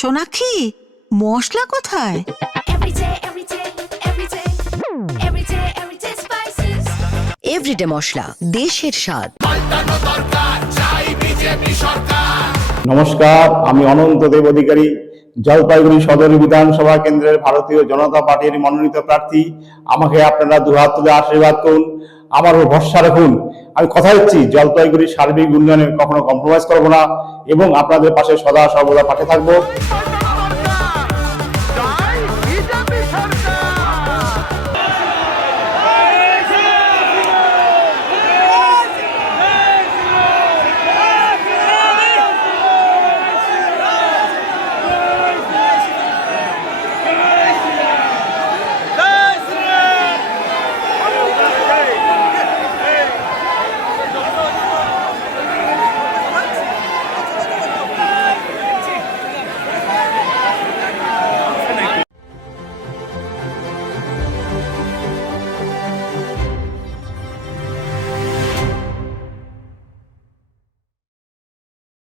সোনাক্ষী, মশলা কোথায়? এভরিডে মশলা, দেশের স্বাদ। নমস্কার, আমি অনন্ত দেব অধিকারী, জলপাইগুড়ি সদর বিধানসভা কেন্দ্রের ভারতীয় জনতা পার্টির মনোনীত প্রার্থী। আমাকে আপনারা দুহাত তুলে আশীর্বাদ করুন, আমার উপর ভরসা রাখুন। আমি কথা দিচ্ছি, জলপাইগুড়ির সার্বিক উন্নয়নে কখনো কম্প্রোমাইজ করবো না এবং আপনাদের পাশে সদা সর্বদা পাশে থাকবো।